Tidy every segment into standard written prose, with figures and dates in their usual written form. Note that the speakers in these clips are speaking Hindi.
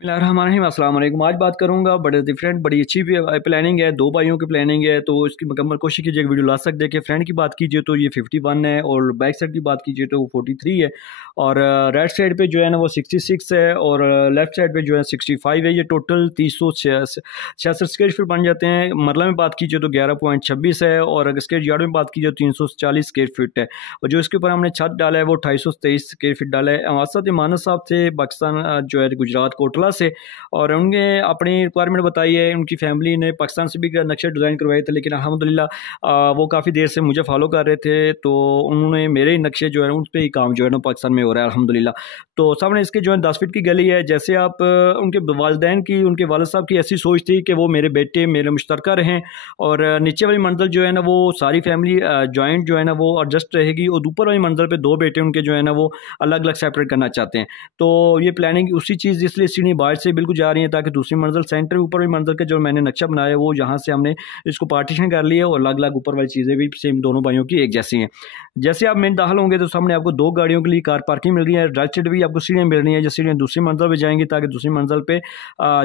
बिस्मिल्लाहिर्रहमानिर्रहीम, अस्सलाम वालेकुम। आज बात करूँगा बड़े डिफरेंट बड़ी अच्छी भी प्लानिंग है, 2 भाइयों की प्लानिंग है, तो इसकी मुकम्मल कोशिश कीजिए वीडियो लास्ट तक देखें। फ्रंट की बात कीजिए तो ये 51 है और बैक साइड की बात कीजिए तो वो 43 है और राइट साइड पे जो है ना वो 66 है और लेफ्ट साइड पे जो है 65 है। ये टोटल 366 स्क्वायर फीट बन जाते हैं। मरला में बात कीजिए तो 11.26 है और अगर स्क्वायर यार्ड में बात कीजिए तो 340 स्क्वायर फीट है और जो इसके ऊपर हमने छत डाला है वो 223 स्क्वायर फीट डाला है। आसाद इमानत साहब थे पाकिस्तान जो है गुजरात कोटला से और उनने अपनी रिक्वायरमेंट बताई है। उनकी फैमिली ने पाकिस्तान से भी नक्शे डिज़ाइन करवाए थे, लेकिन अल्हम्दुलिल्लाह वो काफ़ी देर से मुझे फॉलो कर रहे थे, तो उन्होंने मेरे ही नक्शे जो है उन पर ही काम जो है ना पाकिस्तान में हो रहा है अल्हम्दुलिल्लाह। तो सामने इसके जो है 10 फीट की गली है। जैसे आप उनके वालिदैन की, उनके वालिद साहब की ऐसी सोच थी कि वो मेरे बेटे मेरे मुश्तरका रहें और नीचे वाली मंजिल जो है ना वो सारी फैमिली जॉइंट जो है ना वो एडजस्ट रहेगी और ऊपर वाली मंजिल पे 2 बेटे उनके जो है ना वो अलग अलग सेपरेट करना चाहते हैं। तो ये प्लानिंग उसी चीज़ इसलिए सीढ़ी बाहर से बिल्कुल जा रही है ताकि दूसरी मंजिल सेंटर ऊपर वाली मंजिल का जो मैंने नक्शा बनाया है वो यहाँ से हमने इसको पार्टीशन कर लिया और अलग अलग ऊपर वाली चीज़ें भी सेम दोनों भाइयों की एक जैसी हैं। जैसे आप मेन दाखिल होंगे तो सामने आपको 2 गाड़ियों के लिए कार पार्किंग मिल रही है। राइट साइड भी आपको सीढ़ियाँ मिल रही हैं, जो सीढ़ियाँ दूसरी मंजिल पे जाएंगी ताकि दूसरी मंजिल पे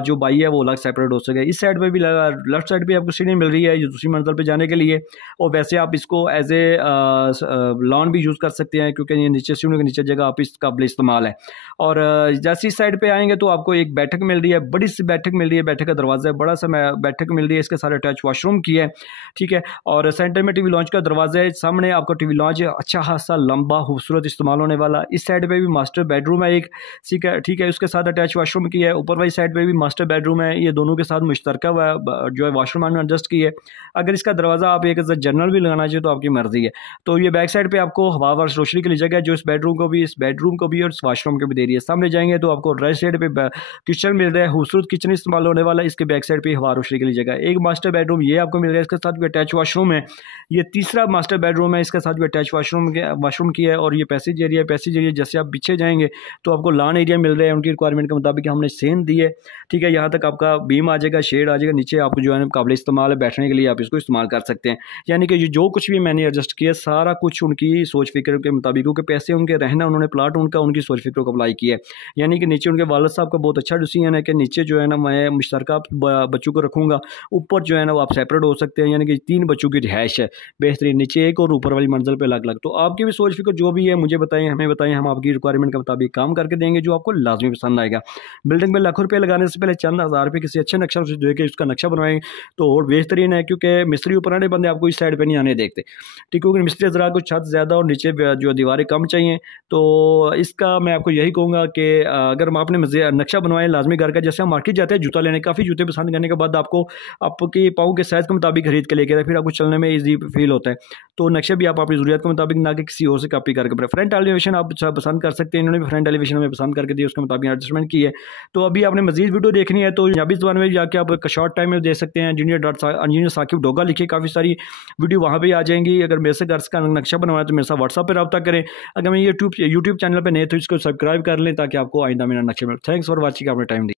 जो भाई है वो अलग सेपरेट हो सके। इस साइड पे भी लेफ्ट साइड पे आपको सीढ़ियाँ मिल रही है जो दूसरी मंजिल पे जाने के लिए, और वैसे आप इसको एज ए लॉन भी यूज़ कर सकते हैं क्योंकि ये नीचे सीढ़ियों के नीचे जगह आप इस काबिल इस्तेमाल है। और जैसे इस साइड पे आएंगे तो आपको एक बैठक मिल रही है, बड़ी सी बैठक मिल रही है, बैठक का दरवाज़ा है, बड़ा सा बैठक मिल रही है, इसके सारे अटैच वॉशरूम की है, ठीक है। और सेंटर में टीवी लॉन्च का दरवाज़ा है, सामने आपका टीवी लॉन्च है, अच्छा खासा लंबा खूबसूरत इस्तेमाल होने वाला। इस साइड पे भी मास्टर बेडरूम है एक, ठीक है, उसके साथ अटैच वॉशरूम की है। ऊपर वाली साइड पे भी मास्टर बेडरूम है, ये दोनों के साथ मुश्तरका जो है वॉशरूम हमने एडजस्ट की है। अगर इसका दरवाज़ा आप एक जनरल भी लगाना चाहिए तो आपकी मर्ज़ी है। तो ये बैक साइड पे आपको हवा व रोशनी के लिए जगह है जो इस बेडरूम को भी और इस वॉशरूम को भी दे रही है। सामने जाएंगे तो आपको राइट साइड पे किचन मिल रहा है, खूबसूरत किचन इस्तेमाल होने वाला है। इसके बैक साइड पे हवा रोशनी के लिए जगह है। एक मास्टर बेडरूम ये आपको मिल रहा है, इसके साथ भी अटैच वॉशरूम है। ये तीसरा मास्टर बेडरूम है, इसके साथ भी अटैच वॉशरूम की है। और ये पैसेज एरिया जैसे आप पीछे जाएंगे तो आपको लॉन एरिया मिल रहा है उनकी रिक्वायरमेंट के मुताबिक हमने सेम दी है, ठीक है। यहाँ तक आपका बीम आ जाएगा, शेड आ जाएगा, नीचे आपको जो है काबिल इस्तेमाल है, बैठने के लिए आप इसको इस्तेमाल कर सकते हैं। यानी कि जो कुछ भी मैंने एडजस्ट किया सारा कुछ उनकी सोच फिक्र के मुताबिक, क्योंकि पैसे उनके रहना उन्होंने प्लाट उनकी सोच फिक्र को अप्लाई किया है। यानी कि नीचे उनके वालिद साहब का बहुत अच्छा डिसीजन है कि नीचे जो है ना मैं मुश्तरका बच्चों को रखूँगा, ऊपर जो है ना वो आप सेपरेट हो सकते हैं। यानी कि 3 बच्चों की रिहाइश है बेहतरीन, नीचे एक और ऊपर वाली मंजिल पे अलग अलग। तो आपकी भी सोच फिक्र जो भी है मुझे बताएं, हमें बताएं, हम आपकी रिक्वायरमेंट के मुताबिक काम करके देंगे जो आपको लाजमी पसंद आएगा। बिल्डिंग में लाखों रुपये लगाने से पहले चंद हज़ार रुपये किसी अच्छे नक्शा से दे के उसका नक्शा बनवाएं तो और बेहतरीन है, क्योंकि मिस्त्री पुराने बंदे आपको इस साइड पर नहीं आने देखते, ठीक है। क्योंकि मिस्त्री हज़रात को छत ज़्यादा और नीचे जो दीवारें कम चाहिए। तो इसका मैं आपको यही कहूँगा कि अगर आपने नक्शा बनवाएं लाजमी घर का, जैसे हम मार्केट जाते हैं जूता लेने, काफ़ी जूते पसंद करने के बाद आपको आपके पाँव के साइज़ के मुताबिक खरीद के लेके फिर आपको चलने में ईजी फील होता है। तो नक्शा भी आप अपनी ज़रूरत के मुताबिक ना कि किसी और से कॉपी करके। फ्रंट एलिवेशन आप पसंद कर सकते हैं, इन्होंने भी फ्रंट एलिवेशन हमें पसंद करके दी, उसके मुताबिक एडजस्टमेंट की है। तो अभी आपने मजीद वीडियो देखनी है तो पंजाबी ज़बान में जाके आप शॉर्ट टाइम में दे सकते हैं। इंजीनियर साकिब डोगा लिखे, काफ़ी सारी वीडियो वहाँ पर आ जाएंगी। अगर मेरे से घर का नक्शा बनवाना तो मेरे साथ व्हाट्सएप पर रब्ता करें। अगर मैं यूट्यूब चैनल पर नहीं तो इसको सब्सक्राइब कर लें ताकि आपको आइंदा मेरा नक्शा मिले। थैंक्स फॉर वॉचिंग, आपने टाइम दिया।